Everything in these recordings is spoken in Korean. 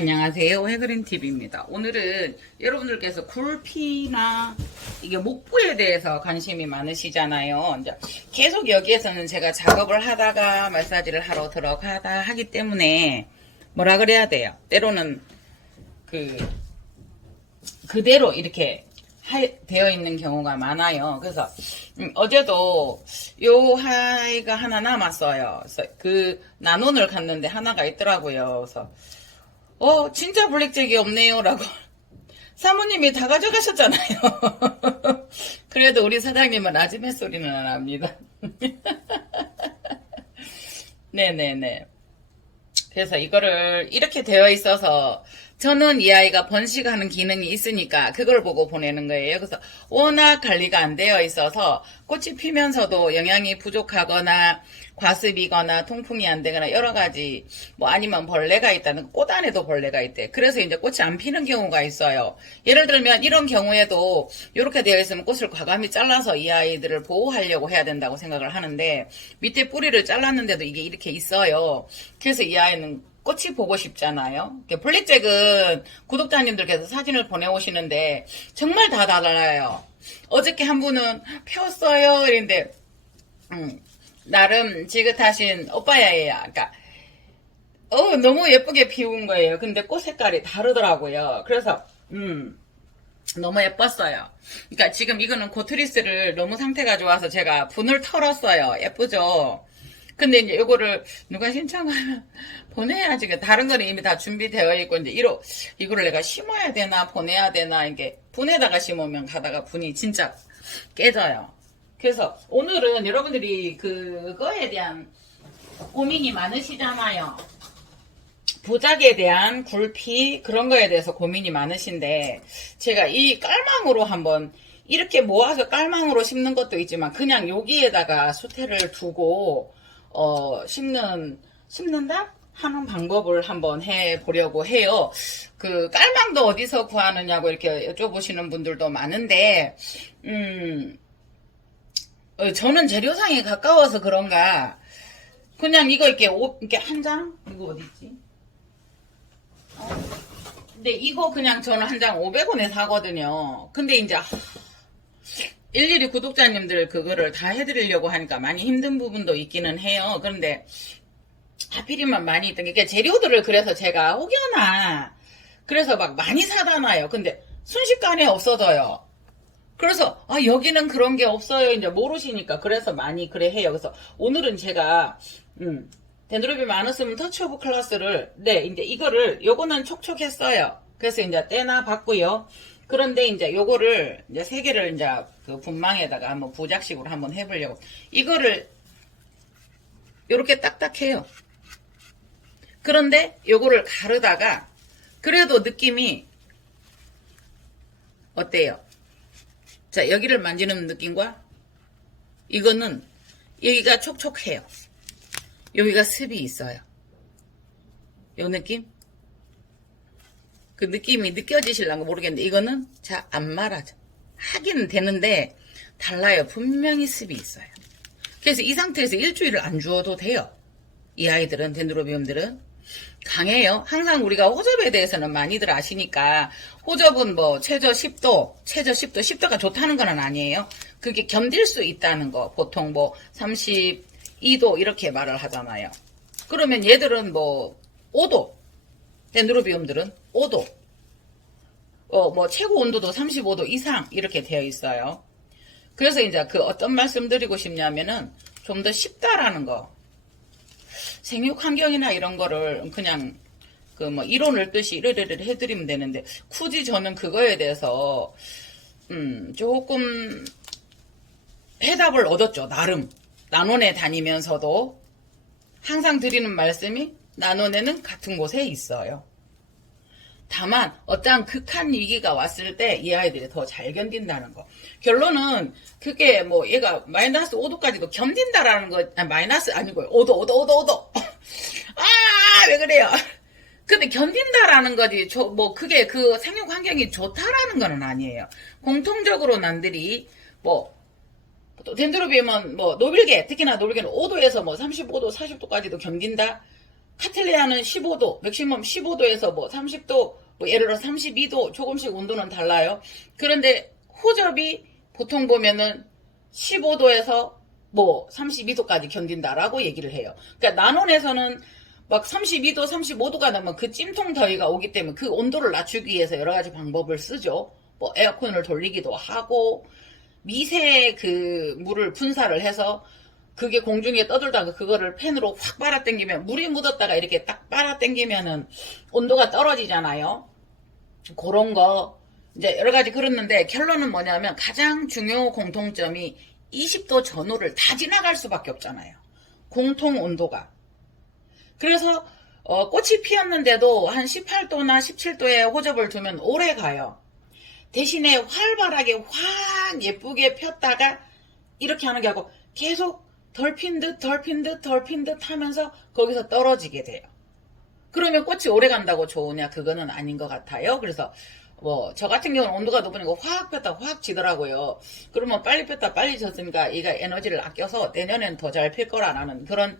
안녕하세요. 해그린TV입니다. 오늘은 여러분들께서 굴피나 이게 목부에 대해서 관심이 많으시잖아요. 이제 계속 여기에서는 제가 작업을 하다가 마사지를 하러 들어가다 하기 때문에 뭐라 그래야 돼요. 때로는 그대로 이렇게 되어 있는 경우가 많아요. 그래서 어제도 요 아이가 하나 남았어요. 그래서 그 나눔을 갔는데 하나가 있더라고요. 그래서 진짜 블랙잭이 없네요 라고 사모님이 다 가져가셨잖아요. 그래도 우리 사장님은 아직 햇소리는 안 합니다. 네네네. 그래서 이거를 이렇게 되어 있어서 저는 이 아이가 번식하는 기능이 있으니까 그걸 보고 보내는 거예요. 그래서 워낙 관리가 안 되어 있어서 꽃이 피면서도 영양이 부족하거나 과습이거나 통풍이 안 되거나 여러 가지 아니면 벌레가 있다는 꽃 안에도 벌레가 있대. 그래서 이제 꽃이 안 피는 경우가 있어요. 예를 들면 이런 경우에도 이렇게 되어 있으면 꽃을 과감히 잘라서 이 아이들을 보호하려고 해야 된다고 생각을 하는데 밑에 뿌리를 잘랐는데도 이게 이렇게 있어요. 그래서 이 아이는 꽃이 보고 싶잖아요. 블랙잭은 구독자님들께서 사진을 보내오시는데 정말 다 달라요. 어저께 한 분은 폈어요 이랬는데 나름 지긋하신 오빠야예요. 그러니까 너무 예쁘게 피운 거예요. 근데 꽃 색깔이 다르더라고요. 그래서 너무 예뻤어요. 그러니까 지금 이거는 고트리스를 너무 상태가 좋아서 제가 분을 털었어요. 예쁘죠? 근데 이제 이거를 누가 신청하면 보내야지. 다른 거는 이미 다 준비되어 있고 이제 이거를 내가 심어야 되나 보내야 되나 이게 분에다가 심으면 가다가 분이 진짜 깨져요. 그래서 오늘은 여러분들이 그거에 대한 고민이 많으시잖아요. 부작에 대한 굴피 그런 거에 대해서 고민이 많으신데 제가 이 깔망으로 한번 이렇게 모아서 깔망으로 심는 것도 있지만 그냥 여기에다가 수태를 두고 심는다? 하는 방법을 한번 해보려고 해요. 그 깔망도 어디서 구하느냐고 이렇게 여쭤보시는 분들도 많은데 저는 재료상에 가까워서 그런가 그냥 이거 이렇게 한 장? 이거 어디있지? 근데 이거 그냥 저는 한 장 500원에 사거든요. 근데 이제 일일이 구독자님들 그거를 다 해드리려고 하니까 많이 힘든 부분도 있기는 해요. 그런데 하필이면 많이 있던 게 재료들을 그래서 제가 혹여나 그래서 막 많이 사다놔요. 근데 순식간에 없어져요. 그래서 여기는 그런 게 없어요. 이제 모르시니까 그래서 많이 그래 해요. 그래서 오늘은 제가 덴드로비 많았으면 터치 오브 클래스를 이제 요거는 촉촉했어요. 그래서 이제 떼나 봤고요. 그런데 이제 요거를 이제 3개를 이제 그 분망에다가 한번 부작식으로 한번 해보려고. 이거를 요렇게 딱딱해요. 그런데 요거를 가르다가 그래도 느낌이 어때요? 자, 여기를 만지는 느낌과 이거는 여기가 촉촉해요. 여기가 습이 있어요. 요 느낌? 그 느낌이 느껴지실란가 모르겠는데 이거는 잘 안 말아져. 하기는 되는데 달라요. 분명히 습이 있어요. 그래서 이 상태에서 일주일을 안 주워도 돼요. 이 아이들은 덴드로비움들은 강해요. 항상 우리가 호접에 대해서는 많이들 아시니까 호접은 최저 10도, 최저 10도, 10도가 좋다는 건 아니에요. 그게 견딜 수 있다는 거. 보통 32도 이렇게 말을 하잖아요. 그러면 얘들은 5도, 덴드로비움들은 5도, 최고 온도도 35도 이상 이렇게 되어 있어요. 그래서 이제 어떤 말씀 드리고 싶냐면은 좀 더 쉽다라는 거. 생육 환경이나 이런 거를 그냥 이론을 뜻이 이르르르 해드리면 되는데 굳이 저는 그거에 대해서 조금 해답을 얻었죠. 나름 난원에 다니면서도 항상 드리는 말씀이 난원에는 같은 곳에 있어요. 다만 어떠한 극한 위기가 왔을 때 이 아이들이 더 잘 견딘다는 거. 결론은 그게 얘가 마이너스 5도까지도 견딘다라는 거. 마이너스 아니고요. 5도. 왜 그래요? 근데 견딘다라는 거지. 그게 그 생육 환경이 좋다라는 건 아니에요. 공통적으로 남들이 덴드로비움은 노빌게, 특히나 노빌게는 5도에서 35도, 40도까지도 견딘다. 카틀레아는 15도, 맥시멈 15도에서 뭐 30도, 뭐 예를 들어 32도 조금씩 온도는 달라요. 그런데 호접이 보통 보면은 15도에서 뭐 32도까지 견딘다라고 얘기를 해요. 그러니까 난온에서는 막 32도, 35도가 넘으면 그 찜통 더위가 오기 때문에 그 온도를 낮추기 위해서 여러 가지 방법을 쓰죠. 뭐 에어컨을 돌리기도 하고 미세 그 물을 분사를 해서 그게 공중에 떠돌다가 그거를 팬으로 확 빨아당기면 물이 묻었다가 이렇게 딱 빨아당기면은 온도가 떨어지잖아요. 그런 거 이제 여러 가지 그랬는데 결론은 뭐냐면 가장 중요 공통점이 20도 전후를 다 지나갈 수밖에 없잖아요. 공통 온도가. 그래서 꽃이 피었는데도 한 18도나 17도에 호접을 두면 오래 가요. 대신에 활발하게 확 예쁘게 폈다가 이렇게 하는 게 아니고 계속 덜 핀 듯 덜 핀 듯 덜 핀 듯 하면서 거기서 떨어지게 돼요. 그러면 꽃이 오래 간다고 좋으냐? 그거는 아닌 것 같아요. 그래서 뭐 저 같은 경우는 온도가 높으니까 확 폈다 확 지더라고요. 그러면 빨리 폈다 빨리 졌으니까 얘가 에너지를 아껴서 내년엔 더 잘 필 거라는 그런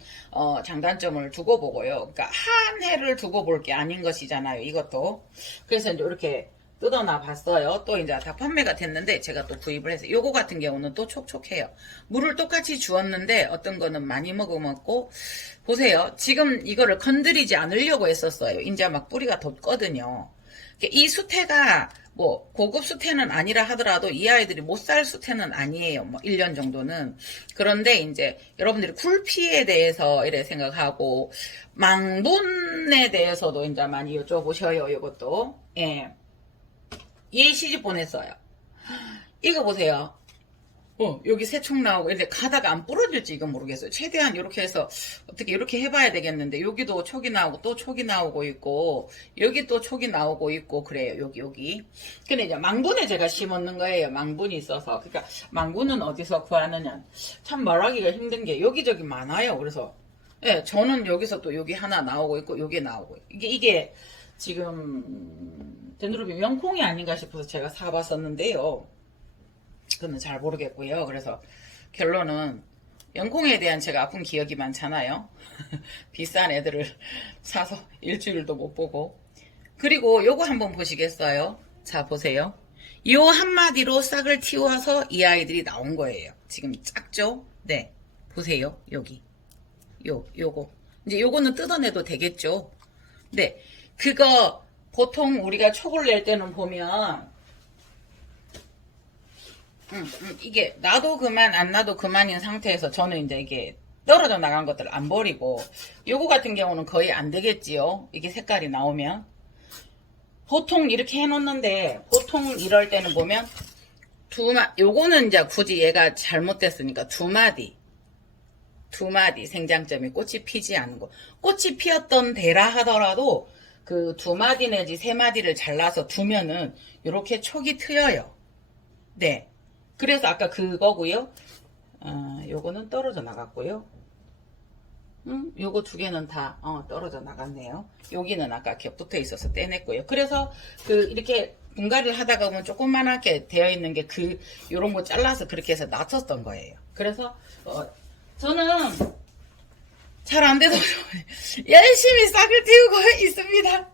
장단점을 두고 보고요. 그러니까 한 해를 두고 볼 게 아닌 것이잖아요. 이것도. 그래서 이제 이렇게 뜯어놔 봤어요. 또 이제 다 판매가 됐는데 제가 또 구입을 해서 요거 같은 경우는 또 촉촉해요. 물을 똑같이 주었는데 어떤 거는 많이 먹어먹고 보세요. 지금 이거를 건드리지 않으려고 했었어요. 이제 막 뿌리가 돋거든요. 이 수태가 뭐 고급 수태는 아니라 하더라도 이 아이들이 못 살 수태는 아니에요. 뭐 1년 정도는. 그런데 이제 여러분들이 굴피에 대해서 이래 생각하고 망분에 대해서도 이제 많이 여쭤보셔요. 이것도. 예. 얘 시집 보냈어요. 이거 보세요. 여기 새총 나오고, 근데 가다가 안 부러질지 이건 모르겠어요. 최대한 이렇게 해서, 어떻게 이렇게 해봐야 되겠는데, 여기도 촉이 나오고, 또 촉이 나오고 있고, 여기 또 촉이 나오고 있고, 그래요. 여기. 근데 이제 망분에 제가 심었는 거예요. 망분이 있어서. 그러니까, 망분은 어디서 구하느냐. 참 말하기가 힘든 게 여기저기 많아요. 그래서, 예, 저는 여기서 또 여기 하나 나오고 있고, 여기 나오고, 이게 지금, 데누르비 명콩이 아닌가 싶어서 제가 사봤었는데요. 그건 잘 모르겠고요. 그래서 결론은 명콩에 대한 제가 아픈 기억이 많잖아요. 비싼 애들을 사서 일주일도 못 보고. 그리고 요거 한번 보시겠어요? 자, 보세요. 요 한마디로 싹을 틔워서 이 아이들이 나온 거예요. 지금 작죠? 네. 보세요. 여기. 요거. 이제 요거는 뜯어내도 되겠죠? 네. 그거 보통 우리가 촉을 낼 때는 보면 이게 놔도 그만 안 놔도 그만인 상태에서 저는 이제 이게 떨어져 나간 것들을 안 버리고 요거 같은 경우는 거의 안 되겠지요. 이게 색깔이 나오면 보통 이렇게 해놓는데 보통 이럴 때는 보면 요거는 이제 굳이 얘가 잘못됐으니까 두 마디 생장점이 꽃이 피지 않은 거. 꽃이 피었던 데라 하더라도 그 두 마디 내지 세 마디를 잘라서 두면은 이렇게 촉이 트여요. 네. 그래서 아까 그거고요. 요거는 떨어져 나갔고요. 요거 두 개는 다 떨어져 나갔네요. 여기는 아까 이렇게 붙어 있어서 떼냈고요. 그래서 이렇게 분갈이를 하다가 보면 조그만하게 되어 있는 게 요런 거 잘라서 그렇게 해서 놔뒀던 거예요. 그래서 저는 잘 안 돼도 열심히 싹을 틔우고 있습니다.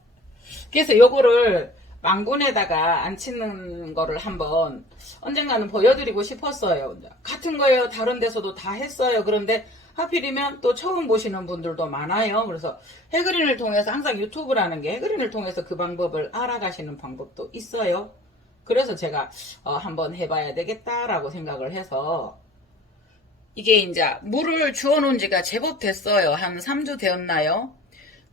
그래서 요거를 망분에다가 안 치는 거를 한번 언젠가는 보여드리고 싶었어요. 같은 거예요. 다른 데서도 다 했어요. 그런데 하필이면 또 처음 보시는 분들도 많아요. 그래서 해그린을 통해서 항상 유튜브라는 게 해그린을 통해서 그 방법을 알아가시는 방법도 있어요. 그래서 제가 한번 해봐야 되겠다라고 생각을 해서 이게 이제 물을 주워놓은 지가 제법 됐어요. 한 3주 되었나요?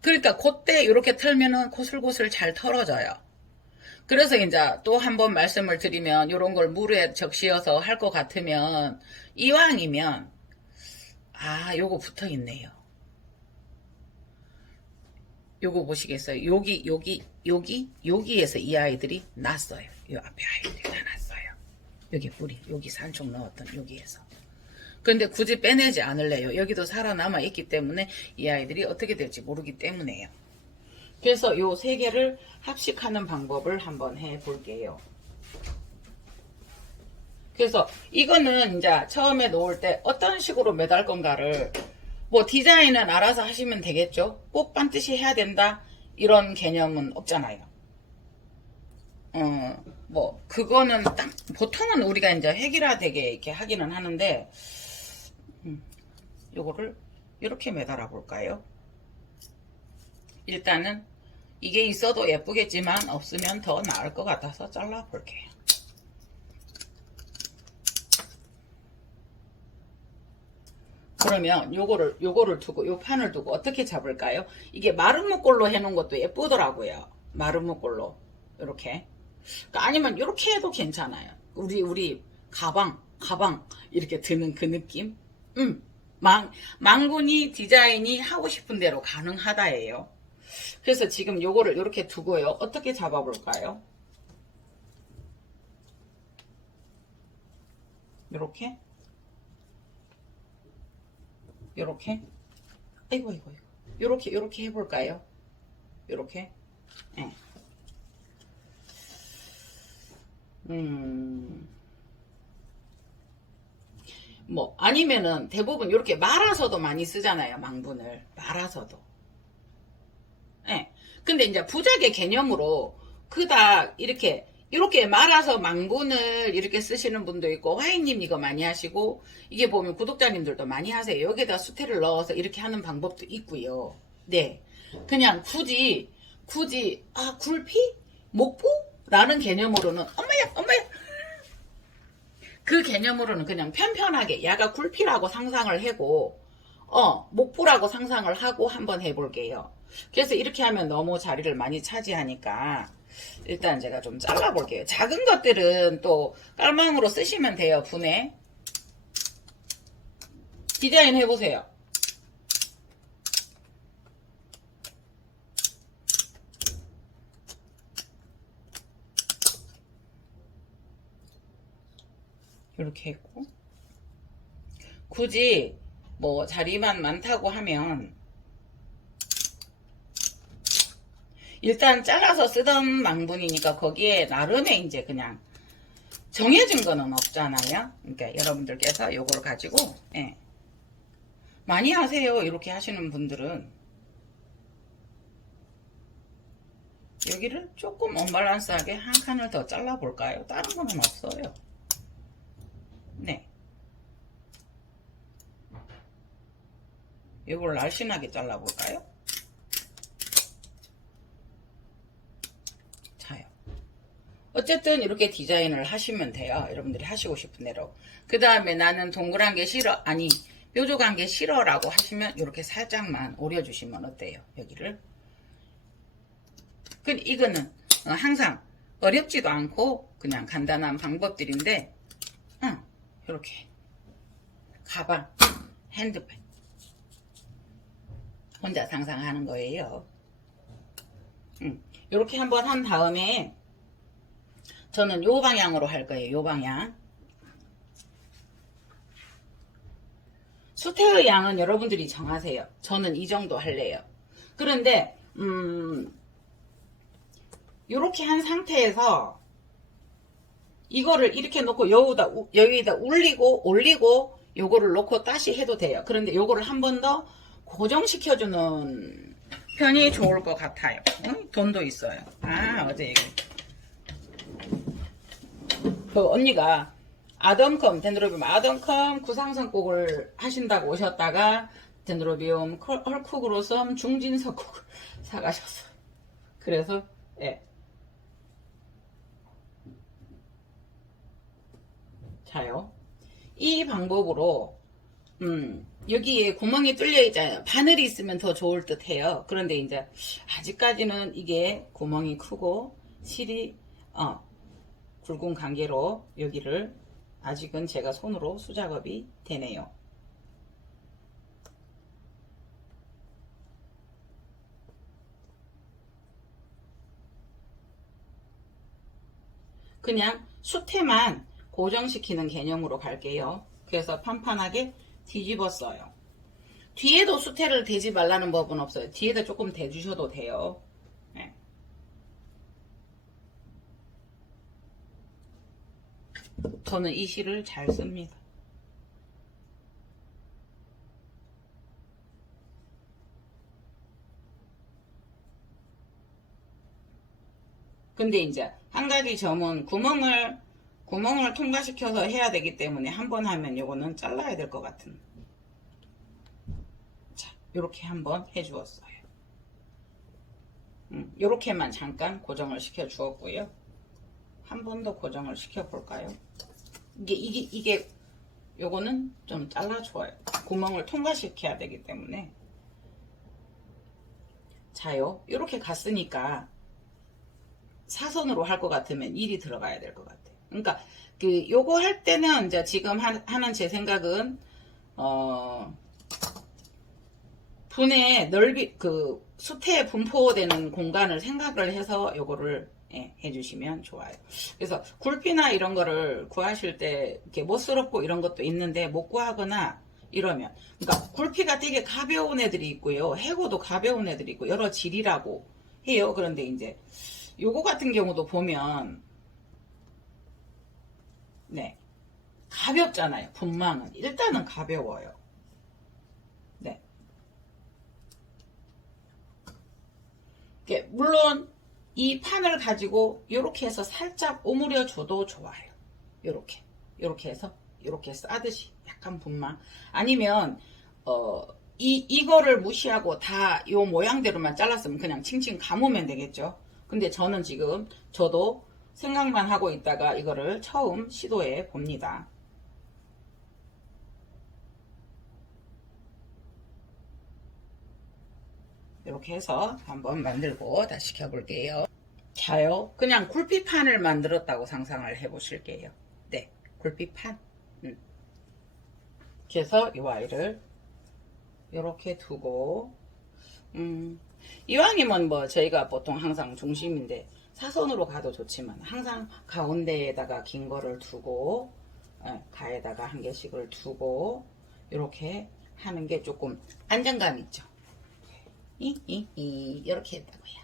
그러니까 그때 이렇게 틀면은 고슬고슬 잘 털어져요. 그래서 이제 또 한 번 말씀을 드리면 이런 걸 물에 적시어서 할 것 같으면 이왕이면 요거 붙어 있네요. 요거 보시겠어요? 여기에서 이 아이들이 났어요. 요 앞에 아이들이 다 났어요. 여기 뿌리, 여기 산총 넣었던 여기에서. 그런데 굳이 빼내지 않을래요. 여기도 살아남아 있기 때문에 이 아이들이 어떻게 될지 모르기 때문에요. 그래서 요 세 개를 합식하는 방법을 한번 해 볼게요. 그래서 이거는 이제 처음에 놓을 때 어떤 식으로 매달 건가를 뭐 디자인은 알아서 하시면 되겠죠. 꼭 반드시 해야 된다 이런 개념은 없잖아요. 뭐 그거는 딱 보통은 우리가 이제 획일화되게 이렇게 하기는 하는데 요거를 이렇게 매달아 볼까요? 일단은 이게 있어도 예쁘겠지만 없으면 더 나을 것 같아서 잘라 볼게요. 그러면 요거를 두고 요 판을 두고 어떻게 잡을까요? 이게 마른 목골로 해놓은 것도 예쁘더라고요. 마른 목골로 이렇게. 그러니까 아니면 이렇게 해도 괜찮아요. 우리 가방 이렇게 드는 그 느낌. 망군이 디자인이 하고 싶은 대로 가능하다예요. 그래서 지금 요거를 이렇게 두고요. 어떻게 잡아볼까요? 요렇게 아이고 요렇게 해볼까요? 요렇게 네. 뭐 아니면은 대부분 이렇게 말아서도 많이 쓰잖아요. 망분을 말아서도. 예. 근데 이제 부작의 개념으로 그닥 이렇게 말아서 망분을 이렇게 쓰시는 분도 있고 화이님 이거 많이 하시고 이게 보면 구독자님들도 많이 하세요. 여기다 수태를 넣어서 이렇게 하는 방법도 있고요. 네. 그냥 굳이 굴피? 목부? 라는 개념으로는 엄마야 그 개념으로는 그냥 편편하게 야가 굴피라고 상상을 하고 목부라고 상상을 하고 한번 해볼게요. 그래서 이렇게 하면 너무 자리를 많이 차지하니까 일단 제가 좀 잘라볼게요. 작은 것들은 또 깔망으로 쓰시면 돼요. 분해 디자인 해보세요. 이렇게 했고 굳이 뭐 자리만 많다고 하면 일단 잘라서 쓰던 망분이니까 거기에 나름의 이제 그냥 정해진 거는 없잖아요. 그러니까 여러분들께서 요걸 가지고 많이 하세요. 이렇게 하시는 분들은 여기를 조금 언밸런스하게 한 칸을 더 잘라 볼까요? 다른 거는 없어요. 네. 이걸 날씬하게 잘라볼까요? 자요. 어쨌든 이렇게 디자인을 하시면 돼요. 여러분들이 하시고 싶은 대로. 그 다음에 나는 동그란 게 싫어. 아니 뾰족한 게 싫어라고 하시면 이렇게 살짝만 오려주시면 어때요? 여기를. 이거는 항상 어렵지도 않고 그냥 간단한 방법들인데 이렇게 가방, 핸드백 혼자 상상하는 거예요. 이렇게 한번 한 다음에 저는 요 방향으로 할 거예요. 요 방향. 수태의 양은 여러분들이 정하세요. 저는 이 정도 할래요. 그런데 요렇게 한 상태에서 이거를 이렇게 놓고 여기다 올리고 요거를 놓고 다시 해도 돼요. 그런데 요거를 한 번 더 고정시켜주는 편이 좋을 것 같아요. 돈도 있어요. 어제 얘기. 그 언니가 덴드로비움 아덤컴 구상선곡을 하신다고 오셨다가 덴드로비움 헐쿡으로섬 중진선곡을 사가셨어요. 그래서 자요. 이 방법으로 여기에 구멍이 뚫려 있잖아요. 바늘이 있으면 더 좋을 듯 해요. 그런데 이제 아직까지는 이게 구멍이 크고 실이 굵은 관계로 여기를 아직은 제가 손으로 수작업이 되네요. 그냥 수태만 고정시키는 개념으로 갈게요. 그래서 판판하게 뒤집었어요. 뒤에도 수태를 대지 말라는 법은 없어요. 뒤에다 조금 대주셔도 돼요. 네. 저는 이 실을 잘 씁니다. 근데 이제 한 가지 점은 구멍을 통과시켜서 해야 되기 때문에 한 번 하면 요거는 잘라야 될 것 같은. 자, 요렇게 한번 해 주었어요. 요렇게만 잠깐 고정을 시켜 주었고요. 한 번 더 고정을 시켜 볼까요? 이게 요거는 좀 잘라줘요. 구멍을 통과시켜야 되기 때문에. 자요, 이렇게 갔으니까 사선으로 할 것 같으면 일이 들어가야 될 것 같아요. 그러니까 요거 할 때는 이제 지금 하는 제 생각은 분의 넓이 수태에 분포되는 공간을 생각을 해서 요거를 해주시면 좋아요. 그래서 굴비나 이런 거를 구하실 때 이렇게 멋스럽고 이런 것도 있는데 못 구하거나 이러면, 그러니까 굴피가 되게 가벼운 애들이 있고요, 해고도 가벼운 애들이 있고 여러 질이라고 해요. 그런데 이제 요거 같은 경우도 보면 네, 가볍잖아요. 분망은 일단은 가벼워요. 네, 물론 이 판을 가지고 이렇게 해서 살짝 오므려 줘도 좋아요. 요렇게 해서 이렇게 싸듯이 약간 분망, 아니면 이거를 무시하고 다 요 모양대로만 잘랐으면 그냥 칭칭 감으면 되겠죠. 근데 저는 지금 저도 생각만 하고 있다가 이거를 처음 시도해 봅니다. 이렇게 해서 한번 만들고 다시 켜볼게요. 자요, 그냥 굴비판을 만들었다고 상상을 해 보실게요. 네, 굴비판. 그래서 이 아이를 이렇게 두고, 이왕이면 뭐 저희가 보통 항상 중심인데 사선으로 가도 좋지만 항상 가운데에다가 긴 거를 두고 가에다가 한 개씩을 두고 이렇게 하는 게 조금 안정감 있죠. 이렇게 했다고요.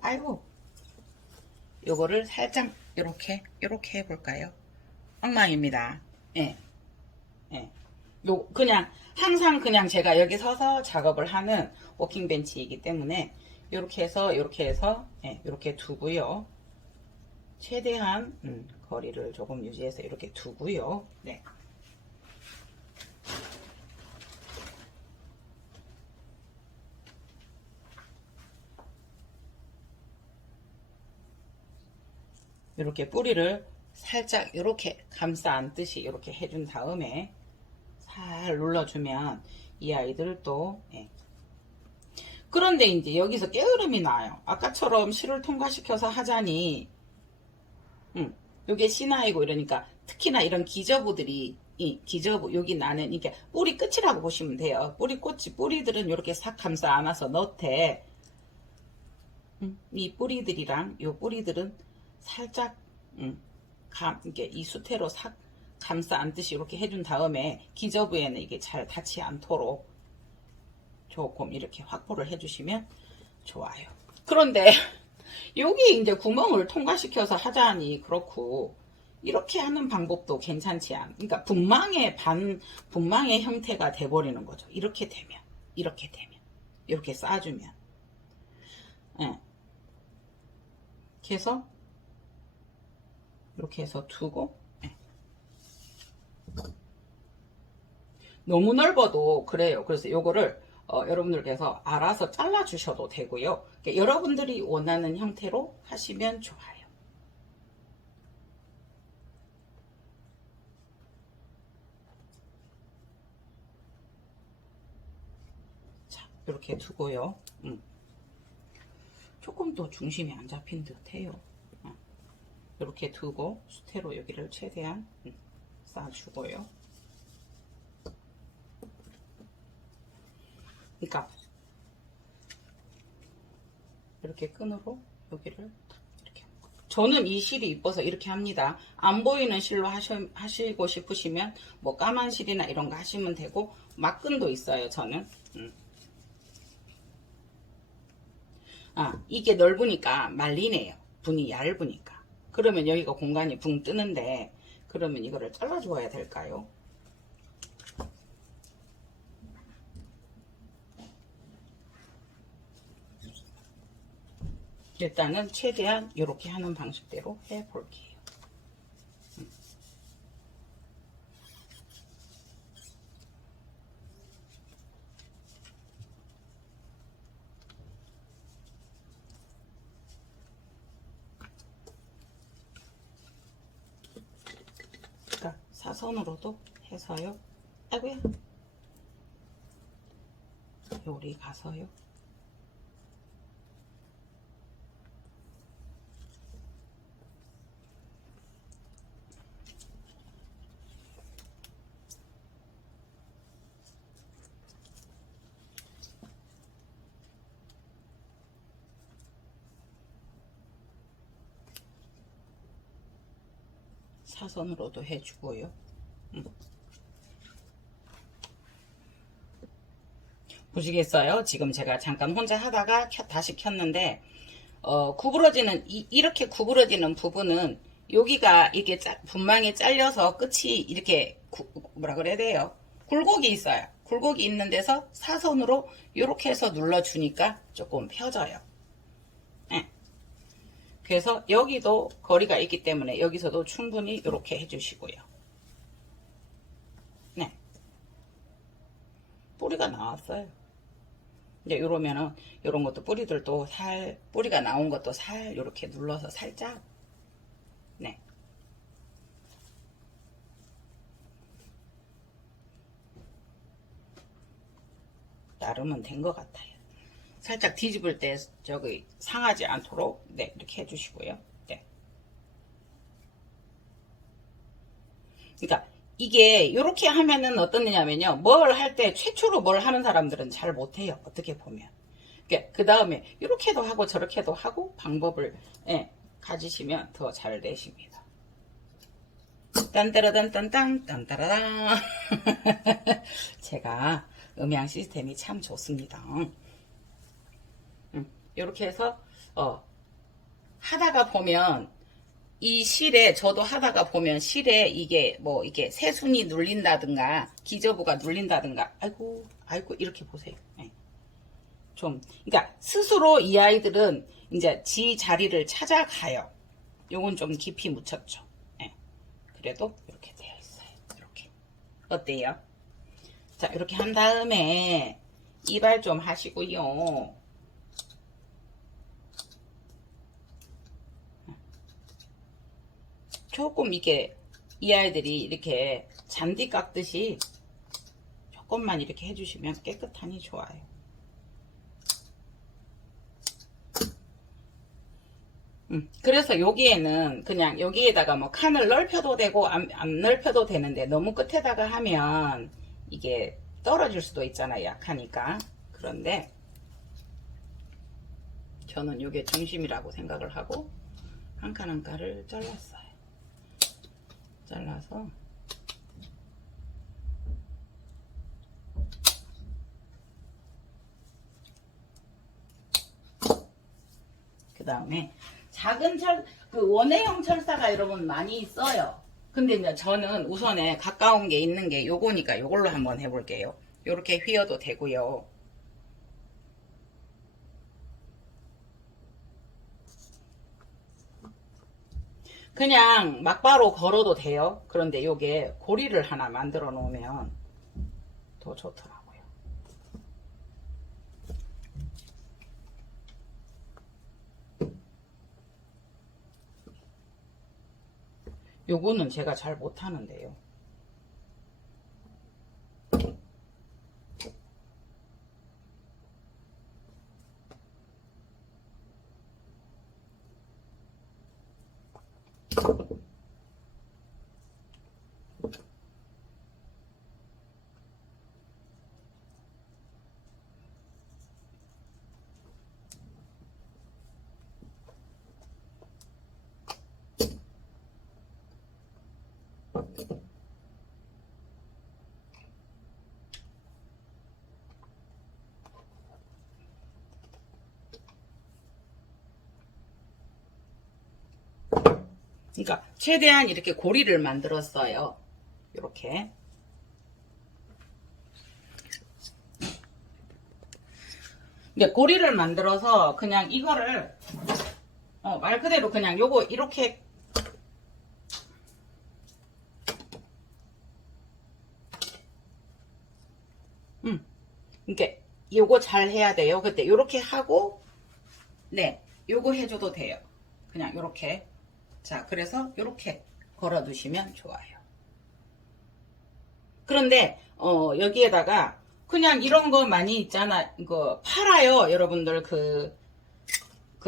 아이고. 요거를 살짝 이렇게 해볼까요? 엉망입니다. 예. 그냥 항상 그냥 제가 여기 서서 작업을 하는 워킹 벤치이기 때문에 이렇게 해서 이렇게 두고요. 최대한 거리를 조금 유지해서 이렇게 두고요. 네. 이렇게 뿌리를 살짝 이렇게 감싸 안듯이 이렇게 해준 다음에 살 눌러주면 이 아이들도 그런데 이제 여기서 깨으름이 나요. 아까처럼 실을 통과시켜서 하자니 요게 C나이고 이러니까 특히나 이런 기저부들이 이 기저부 여기 나는 이게 뿌리 끝이라고 보시면 돼요. 뿌리들은 이렇게 싹 감싸 안아서 넣되 이 뿌리들이랑 요 뿌리들은 살짝 이게 이 수태로 싹 감싸 안듯이 이렇게 해준 다음에 기저부에는 이게 잘 닿지 않도록 조금 이렇게 확보를 해주시면 좋아요. 그런데 여기 이제 구멍을 통과시켜서 하자니 그렇고 이렇게 하는 방법도 괜찮지 않. 그러니까 분망의 형태가 돼버리는 거죠. 이렇게 되면 이렇게 쌓아주면, 그래서 이렇게 해서 두고, 너무 넓어도 그래요. 그래서 요거를 여러분들께서 알아서 잘라 주셔도 되고요. 여러분들이 원하는 형태로 하시면 좋아요. 자, 이렇게 두고요. 조금 더 중심이 안 잡힌 듯해요. 이렇게 두고 수태로 여기를 최대한 쌓아주고요. 그러니까 이렇게 끈으로 여기를 이렇게, 저는 이 실이 이뻐서 이렇게 합니다. 안 보이는 실로 하시고 싶으시면 뭐 까만 실이나 이런 거 하시면 되고, 막끈도 있어요. 저는 이게 넓으니까 말리네요. 분이 얇으니까. 그러면 여기가 공간이 붕 뜨는데, 그러면 이거를 잘라 줘야 될까요? 일단은 최대한 이렇게 하는 방식대로 해볼게요. 그러니까 사선으로도 해서요. 아이고야. 요리 가서요. 사선으로도 해주고요. 보시겠어요? 지금 제가 잠깐 혼자 하다가 다시 켰는데 구부러지는 이렇게 구부러지는 부분은 여기가 이게 분망이 잘려서 끝이 이렇게 뭐라 그래야 돼요? 굴곡이 있어요. 굴곡이 있는 데서 사선으로 이렇게 해서 눌러주니까 조금 펴져요. 네. 그래서 여기도 거리가 있기 때문에 여기서도 충분히 이렇게 해주시고요. 네. 뿌리가 나왔어요. 이제 이러면은 이런 것도 뿌리들도 뿌리가 나온 것도 이렇게 눌러서 살짝 네. 나름은 된 것 같아요. 살짝 뒤집을 때 저기 상하지 않도록 네 이렇게 해주시고요. 네. 그러니까 이게 이렇게 하면은 어떠냐면요. 뭘 할 때 최초로 뭘 하는 사람들은 잘 못해요. 어떻게 보면. 그 다음에 이렇게도 하고 저렇게도 하고 방법을 예, 가지시면 더 잘 되십니다. 딴따라단딴딴 딴따라랑 제가 음향 시스템이 참 좋습니다. 이렇게 해서 하다가 보면 이 실에 저도 하다가 보면 실에 이게 뭐 이게 새순이 눌린다든가 기저부가 눌린다든가 아이고 이렇게 보세요. 네. 좀 그러니까 스스로 이 아이들은 이제 지 자리를 찾아가요. 요건 좀 깊이 묻혔죠. 네. 그래도 이렇게 되어 있어요. 이렇게 어때요? 자 이렇게 한 다음에 이발 좀 하시고요. 조금 이게 이 아이들이 이렇게 잔디 깎듯이 조금만 이렇게 해주시면 깨끗하니 좋아요. 그래서 여기에는 그냥 여기에다가 뭐 칸을 넓혀도 되고 안 넓혀도 되는데 너무 끝에다가 하면 이게 떨어질 수도 있잖아요. 약하니까. 그런데 저는 이게 중심이라고 생각을 하고 한 칸 한 칸을 잘랐어요. 잘라서 그 다음에 작은 그 원해형 철사가 여러분 많이 써요. 근데 이제 저는 우선에 가까운 게 있는 게 요거니까 요걸로 한번 해볼게요. 요렇게 휘어도 되고요. 그냥 막바로 걸어도 돼요. 그런데 요게 고리를 하나 만들어 놓으면 더 좋더라고요. 요거는 제가 잘 못하는데요. 그러니까 최대한 이렇게 고리를 만들었어요. 이렇게. 이게 고리를 만들어서 그냥 이거를 말 그대로 그냥 요거 이렇게 이렇게 요거 잘 해야 돼요. 그때 요렇게 하고 네 요거 해줘도 돼요. 그냥 요렇게. 자, 그래서 요렇게 걸어 두시면 좋아요. 그런데 여기에다가 그냥 이런 거 많이 있잖아. 이거 팔아요. 여러분들 그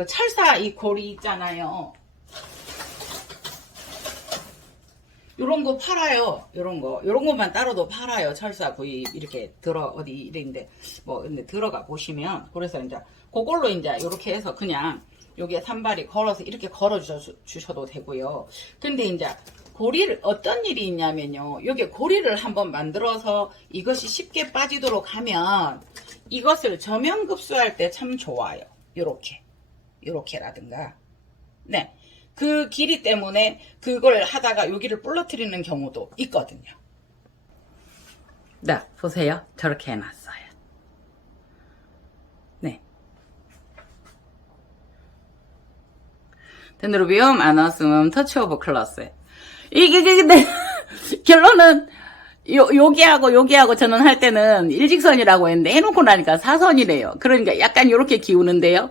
찰사 이 고리 있잖아요. 요런 거 팔아요. 요런 것만 따로도 팔아요. 철사 부위 이렇게 어디 이런데 근데 들어가 보시면 그래서 이제 그걸로 이제 요렇게 해서 그냥 여기에 산발이 걸어서 이렇게 걸어 주셔도 되고요. 근데 이제 고리를 어떤 일이 있냐면요. 여기 고리를 한번 만들어서 이것이 쉽게 빠지도록 하면 이것을 저면급수할 때 참 좋아요. 요렇게라든가. 네. 그 길이 때문에 그걸 하다가 여기를 부러뜨리는 경우도 있거든요. 네, 보세요. 저렇게 해놨어요. 네. 데նդ로비움, 아너스움, 터치 오브 클러스. 이게 근데 결론은 여기하고 저는 할 때는 일직선이라고 했는데 해놓고 나니까 사선이래요. 그러니까 약간 이렇게 기우는데요.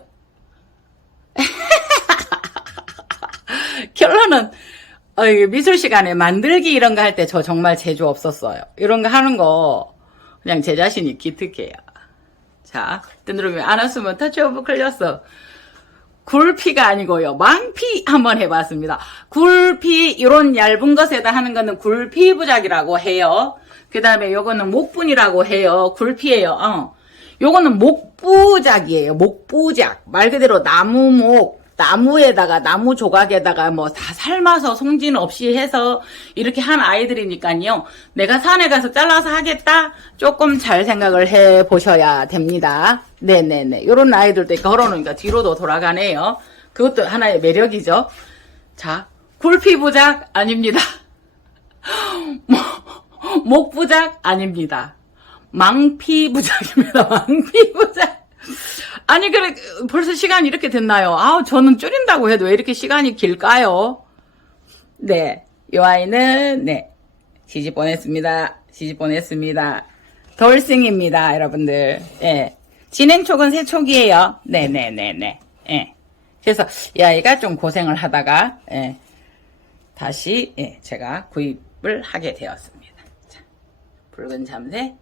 결론은 미술 시간에 만들기 이런 거 할 때 저 정말 재주 없었어요. 이런 거 하는 거 그냥 제 자신이 기특해요. 자, 뜬드름이 안 왔으면 터치 오브 클러스. 굴피가 아니고요. 망피 한번 해봤습니다. 굴피 이런 얇은 것에다 하는 거는 굴피 부작이라고 해요. 그 다음에 요거는 목분이라고 해요. 굴피예요. 요거는 목부작이에요. 목부작. 말 그대로 나무에다가 나무 조각에다가 뭐 다 삶아서 송진 없이 해서 이렇게 한 아이들이니까요. 내가 산에 가서 잘라서 하겠다? 조금 잘 생각을 해 보셔야 됩니다. 네네네. 요런 아이들도 걸어놓으니까 뒤로도 돌아가네요. 그것도 하나의 매력이죠. 자, 굴피부작 아닙니다. 목부작 아닙니다. 망피부작입니다. 망피부작. 아니, 그래, 벌써 시간이 이렇게 됐나요? 저는 줄인다고 해도 왜 이렇게 시간이 길까요? 네. 요 아이는, 네. 시집 보냈습니다. 돌싱입니다, 여러분들. 예. 진행촉은 세촉이에요. 네네네네. 예. 그래서 이 아이가 좀 고생을 하다가, 예. 다시, 예. 제가 구입을 하게 되었습니다. 자, 붉은 참새.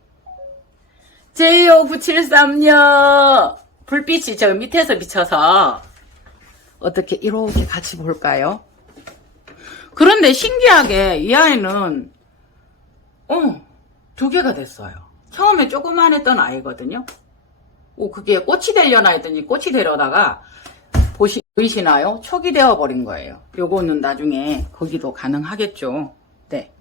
J5973요. 불빛이 저 밑에서 비쳐서 어떻게 이렇게 같이 볼까요? 그런데 신기하게 이 아이는 2개가 됐어요. 처음에 조그만했던 아이거든요. 그게 꽃이 되려나 했더니 꽃이 되려다가 보이시나요? 촉이 되어버린 거예요. 요거는 나중에 거기도 가능하겠죠. 네.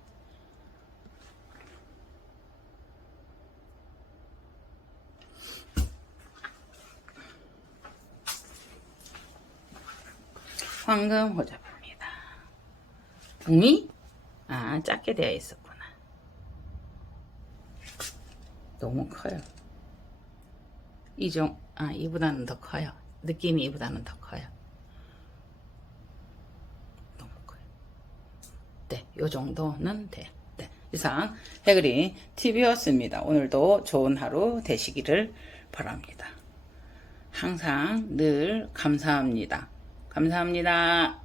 황금 호접입니다. 붕이? 작게 되어 있었구나. 너무 커요. 이보다는 더 커요. 느낌이 이보다는 더 커요. 너무 커요. 네, 요 정도는 돼. 네, 이상 해그린 TV였습니다. 오늘도 좋은 하루 되시기를 바랍니다. 항상 늘 감사합니다. 감사합니다.